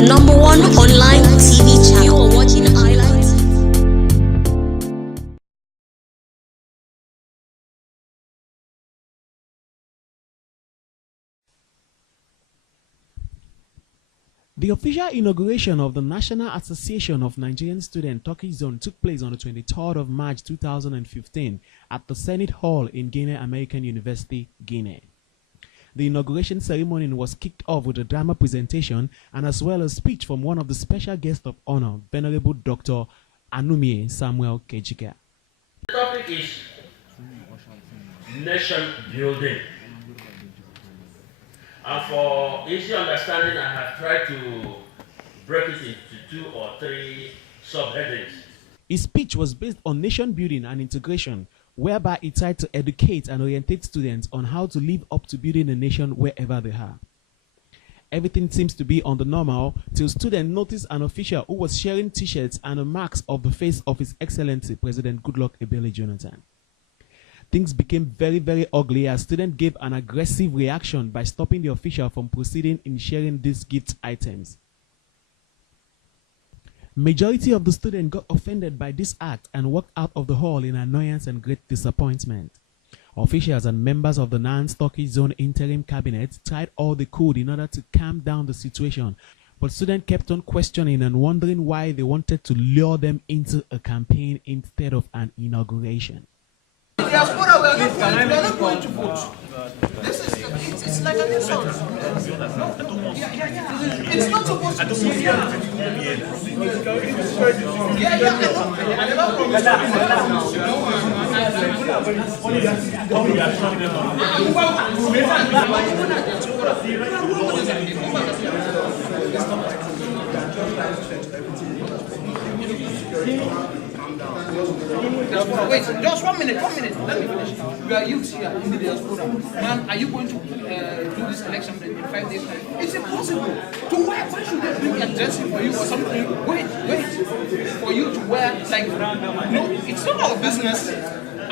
your number one online TV channel. You are watching highlights. The official inauguration of the National Association of Nigerian Students Turkish Zone took place on the 23rd of March 2015 at the Senate Hall in Guinea American University, Guinea. The inauguration ceremony was kicked off with a drama presentation and as well as speech from one of the special guests of honor, Venerable Dr. Anumie Samuel Kejika. The topic is nation building. And for easy understanding, I have tried to break it into 2 or 3 subheadings. His speech was based on nation building and integration, whereby he tried to educate and orientate students on how to live up to building a nation wherever they are. Everything seems to be on the normal till students noticed an official who was sharing t-shirts and the marks of the face of His Excellency President Goodluck Ebele Jonathan. Things became very, very ugly as students gave an aggressive reaction by stopping the official from proceeding in sharing these gift items. Majority of the students got offended by this act and walked out of the hall in annoyance and great disappointment. Officials and members of the Nans Turkish Zone Interim Cabinet tried all they could in order to calm down the situation, but students kept on questioning and wondering why they wanted to lure them into a campaign instead of an inauguration. We are not going to vote. This is it's like an insult. It's not supposed to be. Wait, just 1 minute, let me finish. You are youth here in the diaspora. Man, are you going to do this election in 5 days' time? It's impossible. To wear, why should they bring a dressing for you or something? Wait, for you to wear, like, no, it's not our business.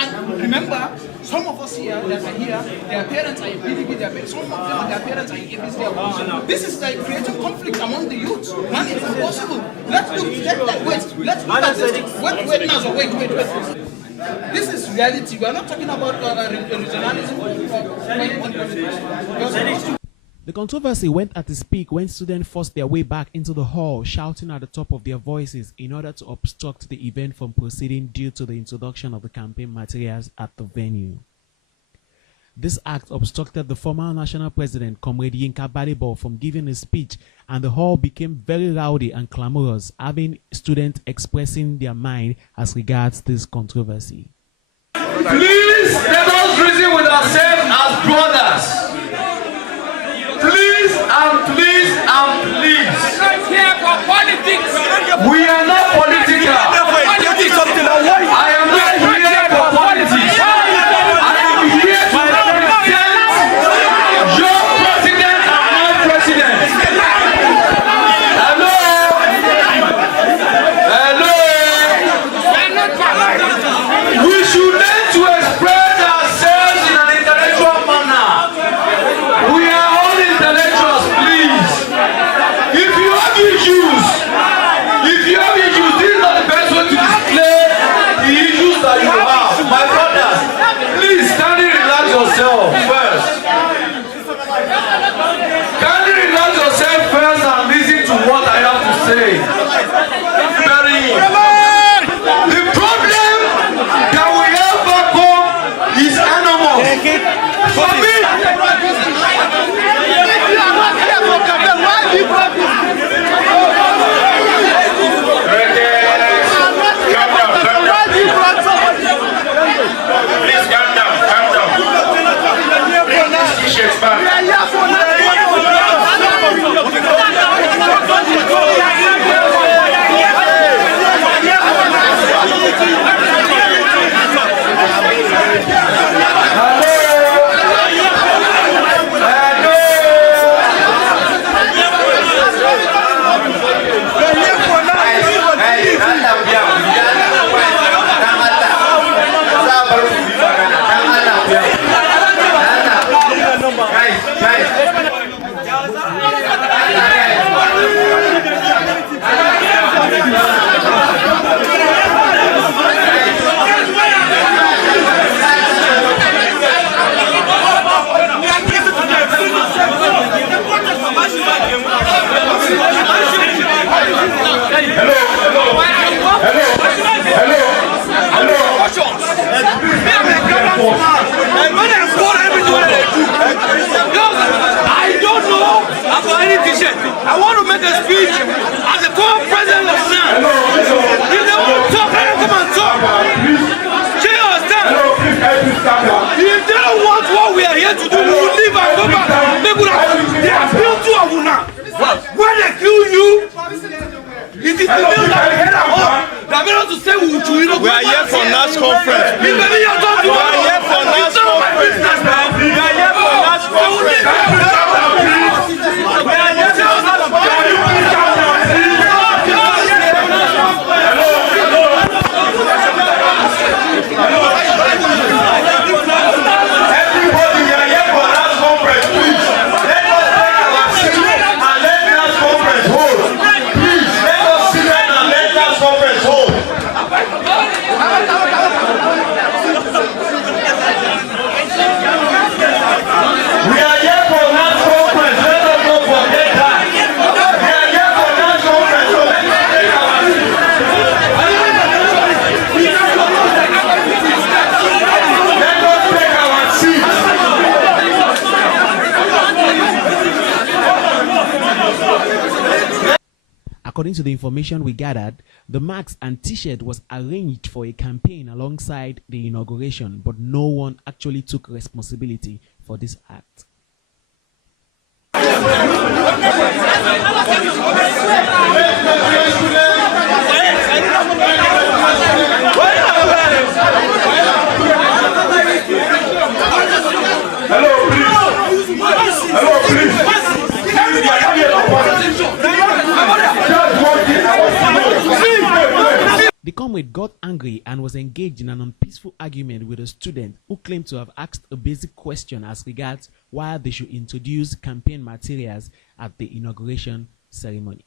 And remember, some of us here that are here, their parents are in PDP, some of them, their parents are in APC. This is like creating conflict among the youth. Man, it's impossible. Let's look at this. Wait. This is reality. We are not talking about regionalism or anything. The controversy went at its peak when students forced their way back into the hall, shouting at the top of their voices in order to obstruct the event from proceeding due to the introduction of the campaign materials at the venue. This act obstructed the former national president, Comrade Yinka Balibo, from giving a speech, and the hall became very rowdy and clamorous, having students expressing their mind as regards this controversy. Please let us reason with ourselves as brothers. Please. We are not political. I am not here for politics. I am here to represent your president and my president. Hello. We should learn to express ourselves in an intellectual manner. We are all intellectuals, please. If you have issues, make a speech as the current president of Nans. If they want to talk, let them come and talk. Do you understand? If they don't want what we are here to do, we will leave and go back. They have built to Abuna. When they kill you, it is the news that we head at home that made us to say we are here for Nans conference. We are here for Nans conference. We are here for Nans conference. According to the information we gathered, the marks and t-shirt was arranged for a campaign alongside the inauguration, but no one actually took responsibility for this act. The comrade got angry and was engaged in an unpeaceful argument with a student who claimed to have asked a basic question as regards why they should introduce campaign materials at the inauguration ceremony.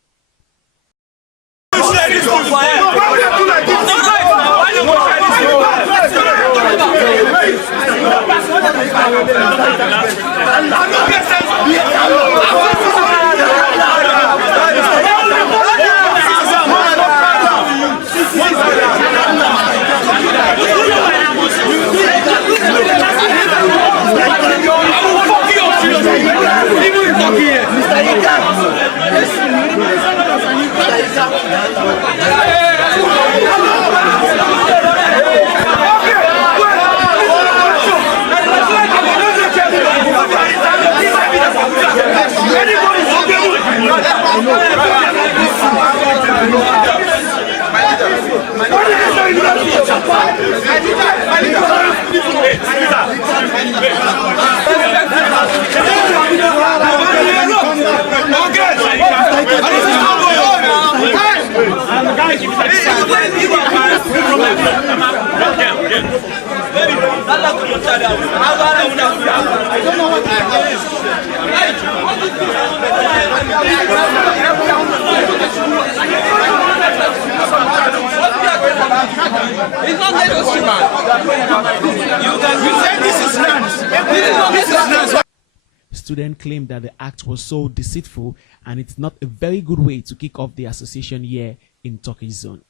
Students claimed that the act was so deceitful and it's not a very good way to kick off the association year in Turkish zone.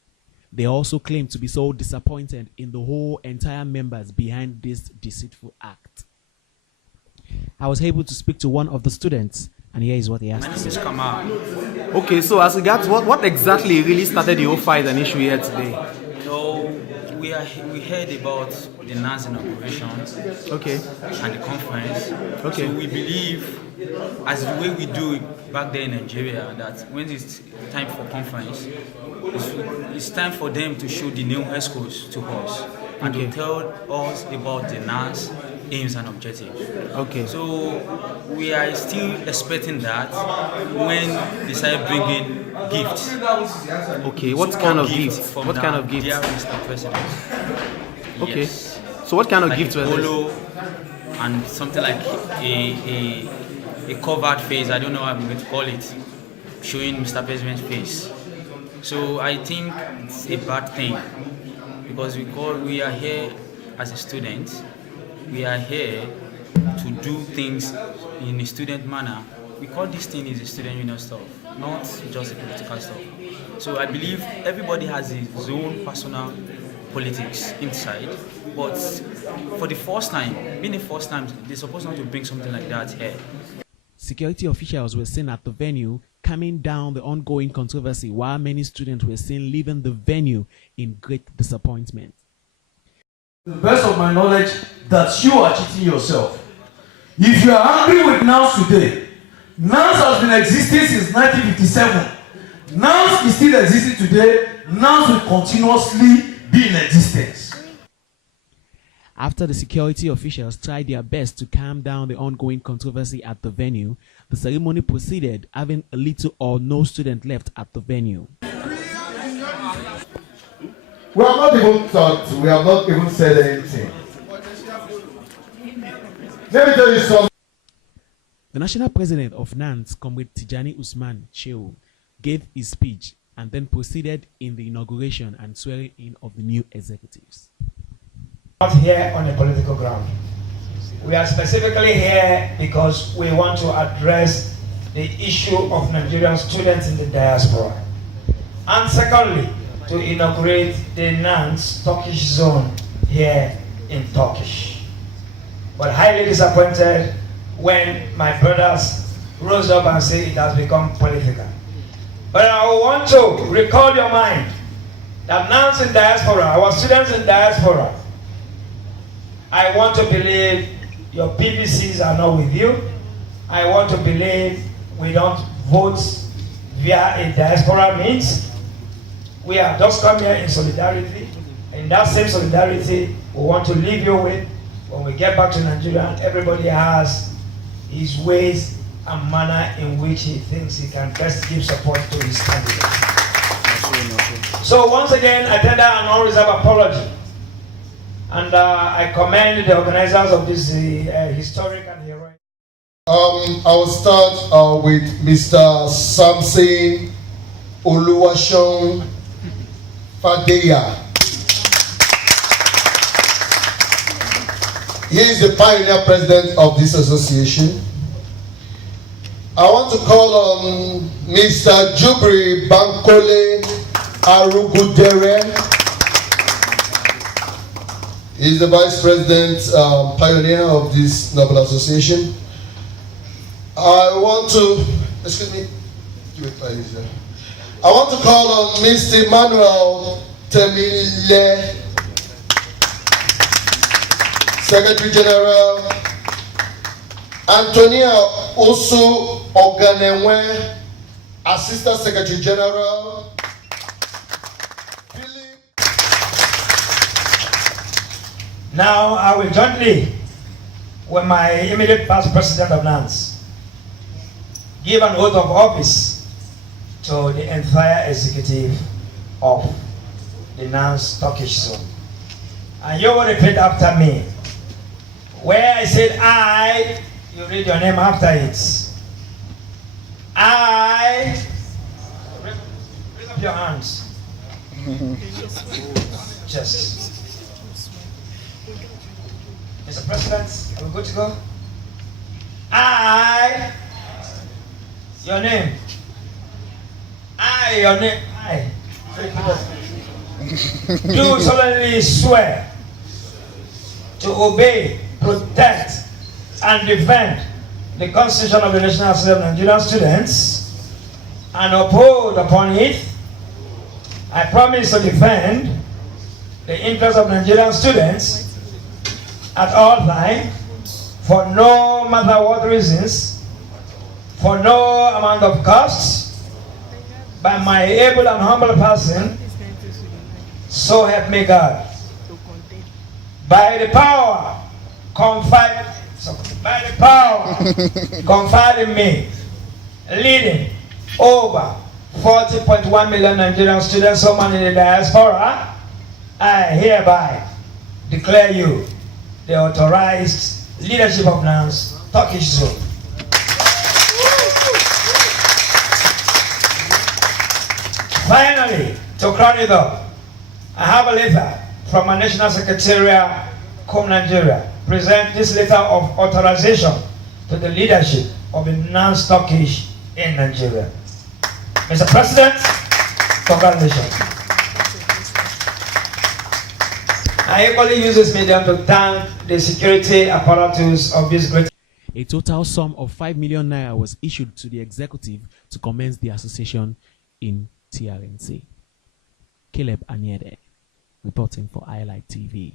They also claimed to be so disappointed in the whole entire members behind this deceitful act. I was able to speak to one of the students, and here is what he asked. My name is Kamal. Okay, so as regards what exactly really started the whole fight and issue here today? So we heard about the Nans inauguration, okay, and the conference. Okay. So we believe, as the way we do it back there in Nigeria, that when it's time for conference, it's time for them to show the new ESCOs to us and Okay. to tell us about the Nans aims and objectives. Okay. So we are still expecting that when they start bringing gifts. Okay, what kind of gifts? What kind of gifts? Dear Mr. President. Okay. Yes. So what kind of Like gifts a were polo this? and something like a covered face. I don't know how I'm going to call it, showing Mr. President's face. So I think it's a bad thing because we are here as a student. We are here to do things in a student manner. We call this thing is a student union stuff, not just a political stuff. So I believe everybody has his own personal politics inside, but for the first time, being the first time, they're supposed not to bring something like that here. Security officials were seen at the venue calming down the ongoing controversy while many students were seen leaving the venue in great disappointment. To the best of my knowledge, that you are cheating yourself. If you are angry with Nans today, Nans has been existing since 1957. Nans is still existing today. Nans will continuously be in existence. After the security officials tried their best to calm down the ongoing controversy at the venue, the ceremony proceeded, having a little or no student left at the venue. We have not even talked, we have not even said anything. Let me tell you something. The national president of Nans, Comrade Tijani Usman Shehu, gave his speech and then proceeded in the inauguration and swearing in of the new executives. Not here on a political ground. We are specifically here because we want to address the issue of Nigerian students in the diaspora. And secondly, to inaugurate the Nans Turkish zone here in Turkish. But highly disappointed when my brothers rose up and said it has become political. But I want to recall your mind that Nans in diaspora, our students in diaspora, I want to believe your PVCs are not with you. I want to believe we don't vote via a diaspora means. We have just come here in solidarity. In that same solidarity, we want to leave you with. When we get back to Nigeria, everybody has his ways and manner in which he thinks he can best give support to his candidate. So once again, I tender an unreserved apology. And I commend the organizers of this historic and heroic. I will start with Mr. Samson Oluwaseun Fadeya. He is the pioneer president of this association. I want to call on Mr. Jubri Bankole Arugudere. He is the vice president, pioneer of this noble association. I want to, excuse me, I want to call on Mr. Emmanuel Temile, Secretary General, Antonia Osu Oganewe, Assistant Secretary General, Now I will jointly, with my immediate past president of Nans, give an oath of office to the entire executive of the Nans Turkish zone. And you will repeat after me. Where I said I, you read your name after it. I, raise up your hands. Just. Mr. President, are we good to go? I, your name. I, your name. I. Do solemnly swear to obey, protect, and defend the Constitution of the National Assembly of Nigerian Students and uphold upon it. I promise to defend the interests of Nigerian students at all times, for no matter what reasons, for no amount of costs, by my able and humble person, so help me God. By the power conferred in me, leading over 40.1 million Nigerian students, so many in the diaspora, I hereby declare you the authorized leadership of Nans Turkish zone. Finally, to crown it up, I have a letter from my National Secretariat, Come Nigeria, present this letter of authorization to the leadership of the Nans Turkish in Nigeria. Mr. President, congratulations. I equally use this medium to thank the security apparatus of this great. A total sum of 5 million naira was issued to the executive to commence the association in TRNC. Caleb Anyede, reporting for iLight TV.